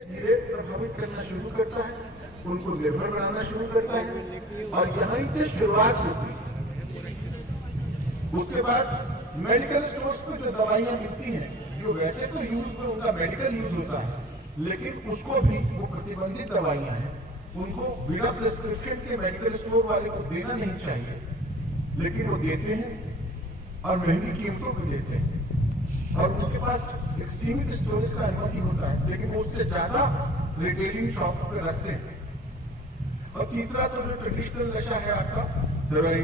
धीरे प्रभावित करना शुरू करता है, उनको निर्भर बनाना शुरू करता है और यहीं से शुरुआत होती है। उसके बाद मेडिकल स्टोर्स पर जो दवाइयां मिलती हैं, जो वैसे तो यूज में उनका मेडिकल यूज होता है, लेकिन उसको भी वो प्रतिबंधित दवाइयां हैं, उनको बिना प्रिस्क्रिप्शन के मेडिकल स्टोर वाले को देना नहीं चाहिए, लेकिन वो देते हैं और महंगी कीमतों पर देते हैं और उनके पास एक सीमित स्टोरेज का अनुमति होता है, लेकिन वो उससे ज्यादा रिटेलिंग शॉप पे रखते हैं। और तीसरा तो जो ट्रेडिशनल नशा है आपका, दवाई,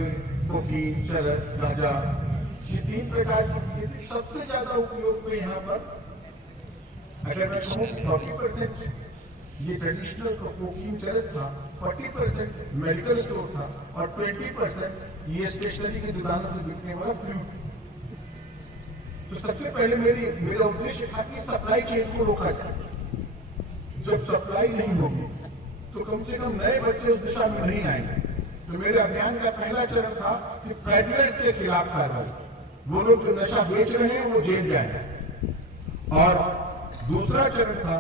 कोकीन, चरस, गांजा, ये 3 प्रकार की सबसे ज्यादा उपयोग में यहाँ पर अगर मैं कहूँ 40% ये ट्रेडिशनल कोकीन, चरस था, 40% मेडिकल स्टोर था और 20% ये स्टेशनरी की दुकानों से बिकने वाला फ्लूट। तो सबसे पहले मेरा उद्देश्य था कि सप्लाई चेन को रोका जाए। जब सप्लाई नहीं होगी तो कम से कम नए बच्चे उस दिशा में नहीं आएंगे। तो मेरे अभियान का पहला चरण था कि पेडलर्स के खिलाफ कार्रवाई, वो लोग जो नशा बेच रहे हैं वो जेल जाएंगे। और दूसरा चरण था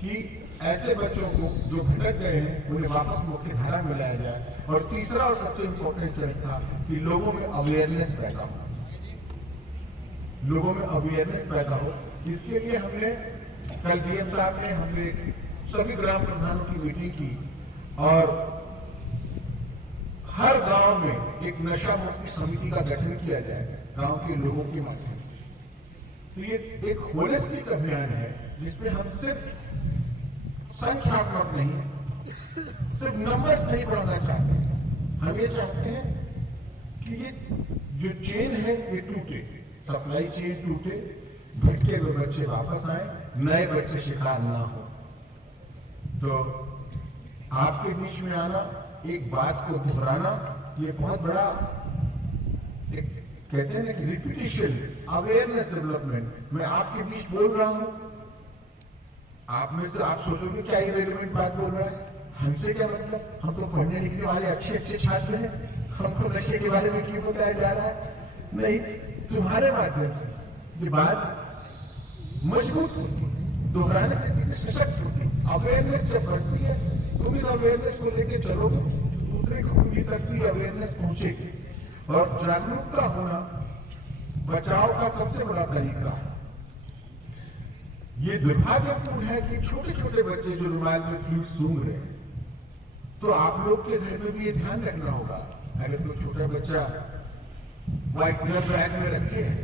कि ऐसे बच्चों को जो भटक गए हैं उन्हें वापस मुख्य धारा में लाया जाए। और तीसरा और सबसे इंपॉर्टेंट चरण था कि लोगों में अवेयरनेस पैदा हो, लोगों में अवेयरनेस पैदा हो। इसके लिए हमने कल डीएम साहब ने हमने सभी ग्राम प्रधानों की मीटिंग की और हर गांव में एक नशा मुक्ति समिति का गठन किया जाए गांव के लोगों के माध्यम से। तो ये एक होलिस्टिक अभियान है जिसमें हम सिर्फ संख्यात्मक नहीं, सिर्फ नंबर्स नहीं बढ़ाना चाहते, हम ये चाहते हैं कि ये जो चेन है ये टूटे, सप्लाई चेन टूटे, भटके हुए बच्चे वापस आए, नए बच्चे शिकार ना हो। तो आपके बीच में आना, एक बात को दोहराना, ये बहुत बड़ा एक कहते हैं ना कि रिपीटिशन, अवेयरनेस डेवलपमेंट। मैं आपके बीच बोल रहा हूं, आप में से आप सोचोगे क्या इरेलेवेंट बात बोल रहा है, हमसे क्या मतलब, हम तो पढ़ने लिखने वाले अच्छे अच्छे छात्र हैं, हमको नशे के बारे में क्यों बताया जा रहा है? नहीं, तुम्हारे माध्यम से ये बात मजबूत होती, दोहराने से चीजें सशक्त होती। अवेयरनेस जब बढ़ती है, तुम इस अवेयरनेस को लेके चलोगे, दूसरे की तक भी अवेयरनेस पहुंचेगी। और जागरूकता होना बचाव का सबसे बड़ा तरीका है। ये दुर्भाग्यपूर्ण है कि छोटे छोटे बच्चे जो रुमाल में फ्लूट सूंघ रहे हैं, तो आप लोग के घर में भी ये ध्यान रखना होगा। अगर कोई छोटा बच्चा व्हाइट बैग में रखे हैं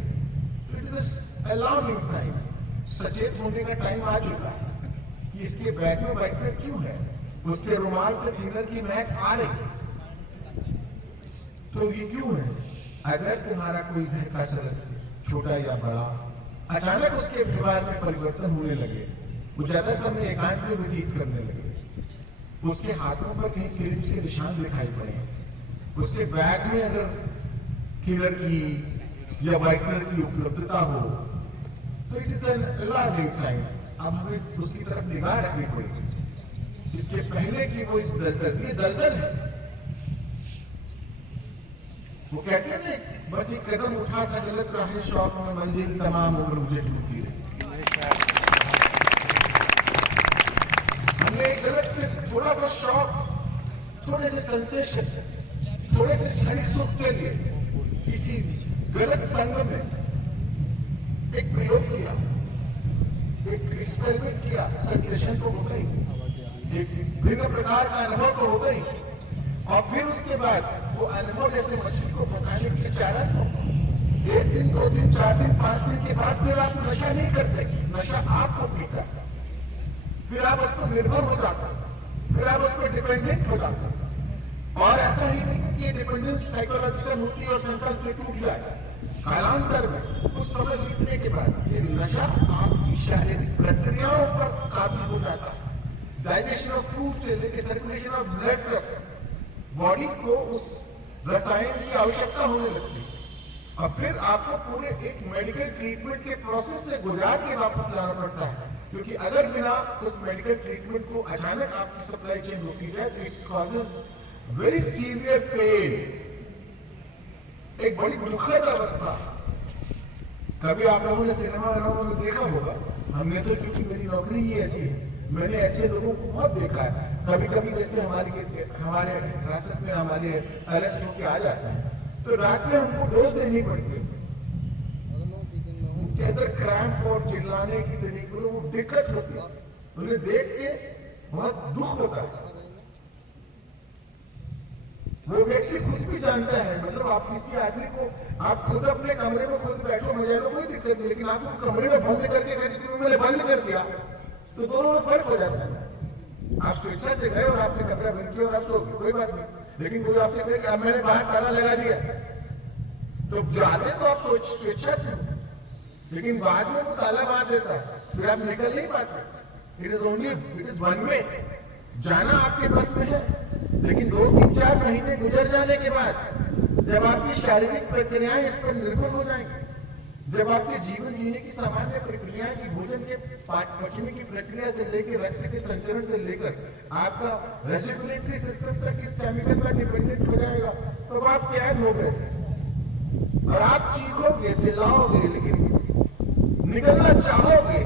तो इट इज अलार्मिंग साइन, सचेत होने का टाइम आ चुका है कि इसके बैग में व्हाइट बैग क्यों है, उसके रुमाल से क्लीनर की महक आ रही, तो ये क्यों है? अगर तुम्हारा कोई घर का सदस्य छोटा या बड़ा अचानक उसके व्यवहार में परिवर्तन होने लगे, वो ज्यादा समय एकांत में व्यतीत करने लगे, उसके हाथों पर कहीं सिरिंज के निशान दिखाई पड़े, उसके बैग में अगर क्लीनर की या व्हाइटनर की उपलब्धता हो, तो it is an alarming sign. अब हमें उसकी तरफ निगाह रखनी पड़ेगी, इसके पहले कि वो इस दलदल, ये दलदल है। वो कहते हैं ना, बस एक कदम उठा था गलत राह शौक में, मंजिल तमाम उम्र मुझे ढूंढती रही। हमने गलत से थोड़ा सा शौक, थोड़े से सेंसेशन, थोड़े से क्षणिक सुख के लिए किसी गलत संग में एक प्रयोग किया, एक एक्सपेरिमेंट किया, सेंसेशन तो हो गई, एक भिन्न प्रकार का अनुभव तो हो गई, और फिर उसके बाद वो अनुभव जैसे मछली को पकाने के चारा को 1 दिन 2 दिन 4 दिन 5 दिन के बाद फिर आप नशा नहीं करते, नशा आपको पीता, फिर आप उस पर निर्भर हो जाता, फिर आप उस पर डिपेंडेंट हो जाता। और ऐसा ही नहीं कि ये डिपेंडेंस साइकोलॉजिकल होती और संकल्प से टूट जाए, कालांतर में कुछ समय बीतने के बाद ये नशा आपकी शारीरिक प्रक्रियाओं पर काबू हो जाता है। डाइजेशन ऑफ फूड से लेकर सर्कुलेशन ऑफ ब्लड तक बॉडी को उस रसायन की आवश्यकता होने लगती है और फिर आपको पूरे एक मेडिकल ट्रीटमेंट के प्रोसेस से गुजार के वापस लाना पड़ता है, क्योंकि अगर बिना उस मेडिकल ट्रीटमेंट को अचानक आपकी सप्लाई चेन रोकी जाए तो it causes very severe pain, एक बड़ी दुखद अवस्था। कभी आप लोगों ने सिनेमा में देखा होगा, हमने तो, क्योंकि मेरी नौकरी ही ऐसी है, मैंने ऐसे लोगों को बहुत देखा है। कभी कभी जैसे हमारे हिरासत में हमारे अरेस्ट होकर आ जाता है तो रात में हमको डोज देनी पड़ती है। उनके अंदर क्रैम्प और चिल्लाने की तरीके वो दिक्कत होती है। उन्हें देख के बहुत दुख होता है। वो व्यक्ति खुद भी जानता है, मतलब आप किसी आदमी को आप खुद अपने कमरे में खुद बैठो मजा लो कोई दिक्कत नहीं, लेकिन आपको कमरे में बंद करके मैंने बंद कर दिया तो दोनों में फर्क हो जाता है। आप स्वेच्छा से गए और आपने कमरा बंद किया और आप सो कोई बात नहीं, लेकिन कोई आपसे कहे कि अब मैंने बाहर ताला लगा दिया तो जाते तो आप स्वेच्छा से हो, लेकिन बाद में वो ताला मार देता है, फिर आप निकल नहीं पाते। It is one way. जाना आपके बस में है, लेकिन 2-3-4 महीने गुजर जाने के बाद जब आपकी शारीरिक प्रक्रियाएं इस पर निर्भर हो जाएंगी, जब आपके जीवन जीने की सामान्य प्रक्रियाएं की भोजन के पचने की प्रक्रिया से लेकर रक्त के संचरण से लेकर आपका रेस्पिरेटरी सिस्टम तक इस केमिकल पर डिपेंडेंट हो जाएगा, तो आप कैद हो गए और आप चीखोगे चिल्लाओगे लेकिन निकलना चाहोगे,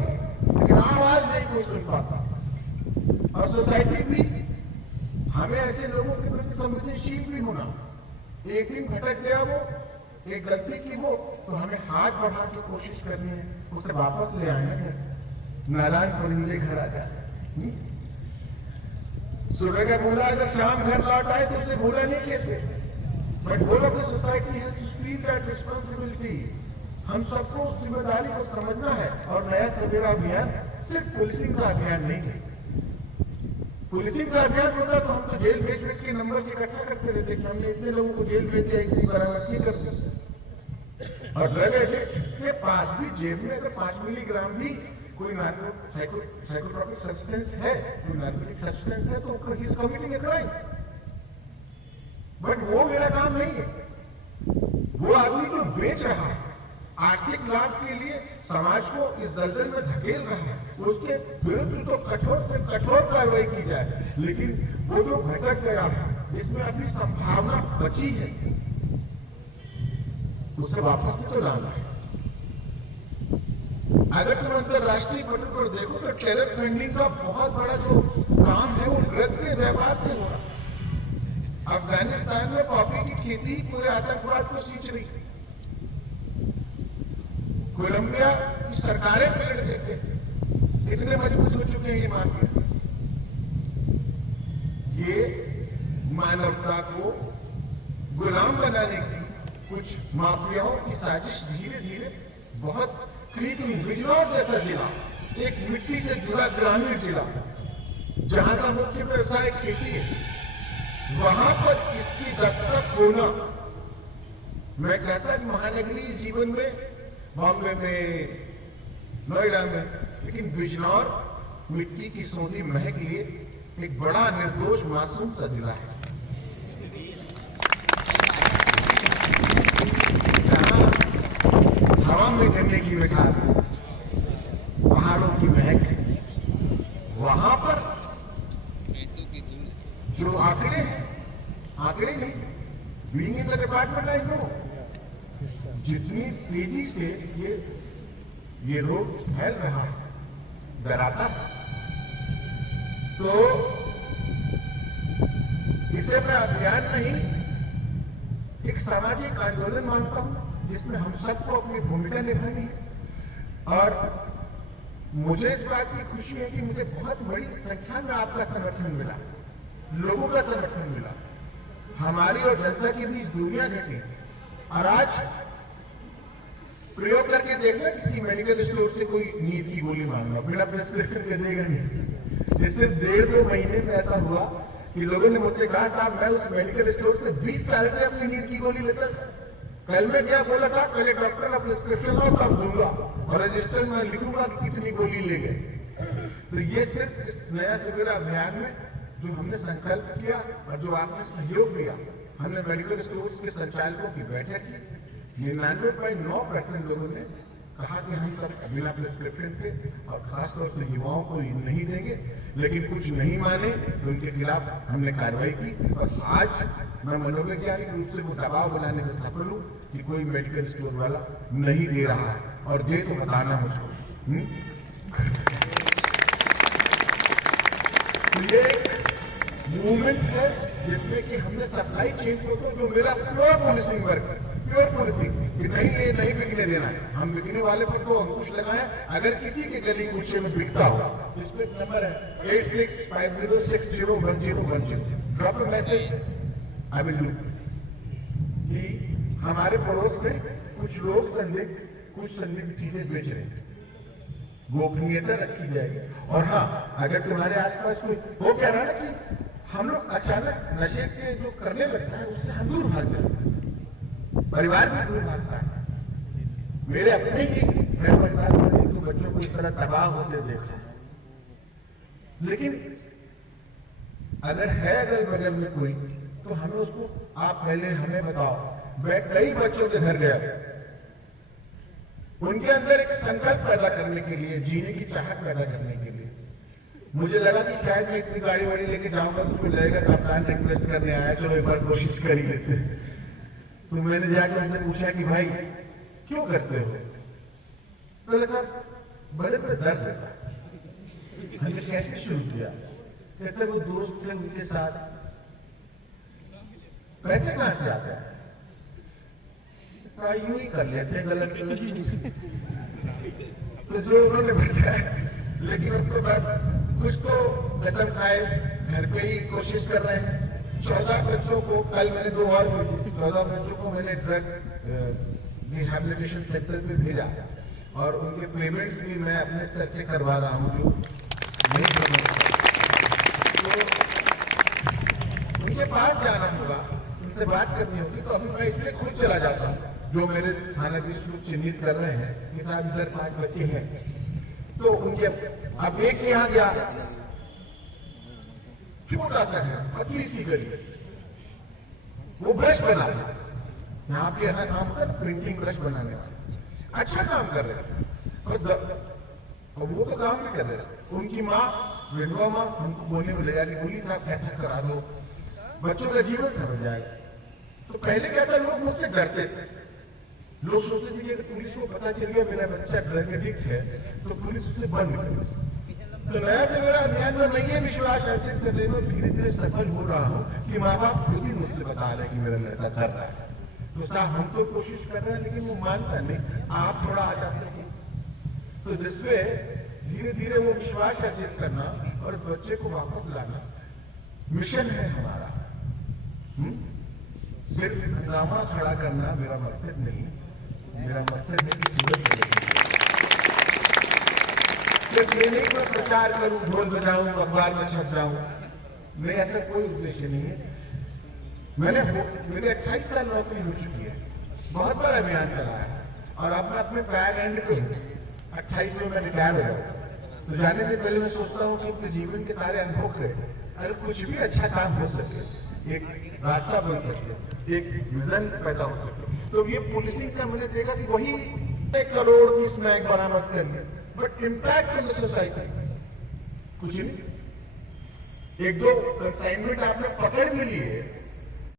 लेकिन आवाज नहीं कोई सुन पाता। और सोसाइटी भी हमें ऐसे लोगों के प्रति संवेदनशील भी होना। एक दिन भटक गया वो, एक गलती की वो, तो हमें हाथ बढ़ा के कोशिश करनी है उसे वापस ले आने है। नारायण परिंदे घर आ जाए, सुबह का भूला अगर शाम घर लौट आए तो उसे भूला नहीं कहते, but whole of the society has to feel that responsibility. हम सबको उस जिम्मेदारी को समझना है। और नया सवेरा अभियान सिर्फ पुलिसिंग का अभियान नहीं है। पुलिसिंग का अभियान होता तो हम तो जेल भेज के नंबर से इकट्ठा करते रहते कि हमने इतने लोगों को जेल भेज दिया, इतनी बरामदगी कर दी। और ड्रग एडिक्ट के पास भी जेब में अगर 5 मिलीग्राम भी कोई साइकोट्रॉपिक सब्सटेंस है, कोई नार्कोटिक सब्सटेंस है, तो he is committing a crime. But वो मेरा काम नहीं है। वो आदमी तो बेच रहा है, आर्थिक लाभ के लिए समाज को इस दलदल में धकेल रहा है, उसके विरुद्ध तो कठोर से कठोर कार्रवाई की जाए। लेकिन वो जो भटक गया है, इसमें अभी संभावना बची है, उसे वापस भी तो लाना है। अगर तुम अंतरराष्ट्रीय पटल पर देखो तो टेरर फंडिंग का बहुत बड़ा जो काम है वो ड्रग के व्यापार से हो रहा। अफगानिस्तान में कॉफी की खेती पूरे आतंकवाद को सींच रही। कोलंबिया की सरकारें पलट देते, इतने मजबूत हो चुके हैं ये माफिया। ये मानवता को गुलाम बनाने की कुछ माफियाओं की साजिश धीरे धीरे बहुत क्रीपिंग। बिजनौर जैसा जिला, एक मिट्टी से जुड़ा ग्रामीण जिला जहां का मुख्य व्यवसाय खेती है, वहां पर इसकी दस्तक होना, मैं कहता कि महानगरीय जीवन में बॉम्बे में, नोएडा में, लेकिन बिजनौर मिट्टी की सौंधी महक लिए एक बड़ा निर्दोष मासूम सा जिला है, जहां हवा में गन्ने की मिठास, पहाड़ों की महक, वहां पर जो आंकड़े हैं, आंकड़े नहीं, being in the department I know, जितनी तेजी से ये रोग फैल रहा है, डराता है। तो इसे मैं अभियान नहीं, एक सामाजिक आंदोलन मानता हूं जिसमें हम सबको अपनी भूमिका निभानी है। और मुझे इस बात की खुशी है कि मुझे बहुत बड़ी संख्या में आपका समर्थन मिला, लोगों का समर्थन मिला, हमारी और जनता के बीच दूरियां घटी। और आज प्रयोग करके देखना, किसी मेडिकल स्टोर से कोई नींद की गोली मांगना, बिना प्रिस्क्रिप्शन के देगा नहीं। जैसे 1.5-2 महीने में ऐसा हुआ कि लोगों ने मुझसे कहा, साहब मैं उस मेडिकल स्टोर से 20 साल से अपनी नींद की गोली लेता था, कल मैं क्या बोला था, पहले डॉक्टर का प्रिस्क्रिप्शन लो तब दूंगा और रजिस्टर में लिखूंगा कि कितनी गोली ले गए। तो ये सिर्फ इस नया सवेरा अभियान में जो हमने संकल्प किया और जो आपने सहयोग दिया, हमने मेडिकल स्टोर्स के संचालकों की बैठक की, 99.9% लोगों ने कहा कि हम सब बिना प्रिस्क्रिप्शन के और खासतौर से युवाओं को नहीं देंगे, लेकिन कुछ नहीं माने तो उनके खिलाफ हमने कार्रवाई की। और आज मैं मनोवैज्ञानिक रूप से वो दबाव बनाने में सफल हूं कि कोई मेडिकल स्टोर वाला नहीं दे रहा है, और दे तो बताना मुझको। ये मूवमेंट है जिसमें कि हमने सप्लाई चेन को जो मेरा pure policing work, pure policing कि नहीं ये नहीं बिकने देना है, हम बिकने वाले पर तो अंकुश लगाए। अगर किसी के गली कूचे में बिकता हो, इसमें नंबर है 8650601010, drop a message, I will do. कि हमारे पड़ोस में कुछ लोग कुछ संदिग्ध चीजें बेच रहे हैं, गोपनीयता रखी जाएगी। और हाँ, अगर तुम्हारे आसपास कोई हो क्या रहा ना कि हम लोग अचानक नशे के जो करने लगता है उससे हम दूर भागने लगते हैं, परिवार भी दूर भागता है। मेरे अपने ही घर परिवार में एक दो बच्चों को इस तरह तबाह होते देखा, लेकिन अगर है अगल बगल में कोई तो हमें उसको, आप पहले हमें बताओ। मैं कई बच्चों के घर गया, उनके अंदर एक संकल्प पैदा करने के लिए, जीने की चाहत पैदा करने के लिए। मुझे लगा कि शायद मैं इतनी गाड़ी वाड़ी लेके जाऊंगा तो कोई लगेगा कप्तान रिक्वेस्ट करने आया, चलो एक बार कोशिश कर ही लेते। तो मैंने जाकर उनसे पूछा कि भाई क्यों करते हो? तो लगा बड़े पे दर्द रहता। हमने कैसे शुरू किया? कैसे वो दोस्त थे, उनके साथ पैसे कहां से आते हैं? यूं ही कर लेते हैं गलत गलत। तो जो उन्होंने बताया, लेकिन उसके बाद कुछ तो कसम खाए, घर पे ही कोशिश कर रहे हैं। 14 बच्चों को, कल मैंने 2 और 14 बच्चों को मैंने ड्रग रिहैबिलिटेशन सेंटर पे भेजा और उनके पेमेंट्स भी मैं अपने स्तर से करवा रहा हूं, जो नहीं समझ। तो उनके पास जाना होगा, उनसे बात करनी होगी। तो अभी मैं इसलिए खुद चला जाता हूं, जो मेरे थानाधीश लोग चिन्हित कर रहे हैं कि साहब इधर 5 बच्चे हैं, तो उनके अब एक यहां गया, छोटा सा है, पतली सी गली, वो ब्रश बना रहे, यहाँ पे यहां काम कर प्रिंटिंग ब्रश बनाने वाले, अच्छा काम कर रहे थे। और वो तो काम भी कर रहे थे। उनकी माँ, विधवा माँ, उनको बोलने में लगा कि बोली साहब ऐसा करा दो, बच्चों का जीवन समझ जाएगा। तो पहले क्या था, लोग मुझसे डरते थे। लोग सोचते थे कि अगर पुलिस को पता चल गया मेरा बच्चा ड्रग एडिक्ट है तो पुलिस उसे बंद करेगी। तो नया से मेरा अभियान में मैं ये विश्वास अर्जित करने में धीरे धीरे सफल हो रहा हूँ कि माँ बाप खुद ही मुझसे बता रहे हैं कि मेरा लड़का कर रहा है। तो साहब हम तो कोशिश कर रहे हैं, लेकिन वो मानता नहीं, आप थोड़ा आ जाते हैं। तो जिसमें धीरे धीरे वो विश्वास अर्जित करना और उस बच्चे को वापस लाना मिशन है हमारा। सिर्फ हंगामा खड़ा करना मेरा मकसद नहीं, मेरा मकसद है कि सूरत सिर्फ ये नहीं मैं प्रचार करूं, ढोल बजाऊं, अखबार में छप जाऊं, मेरे ऐसा कोई उद्देश्य नहीं है। मेरे 28 साल नौकरी हो चुकी है, बहुत बड़ा अभियान चलाया है और अब मैं अपने पैर एंड पे 28 में मैं रिटायर हो जाऊं। तो जाने से पहले मैं सोचता हूं कि अपने जीवन के सारे अनुभव से अगर कुछ भी अच्छा काम हो सके, एक रास्ता बन सके, एक विजन पैदा हो सके। तो ये पुलिसिंग का मैंने देखा कि वही 1 करोड़ की स्मैक बरामद करनी, but impact in the society कुछ नहीं। 1-2 कंसाइनमेंट आपने पकड़ भी लिए,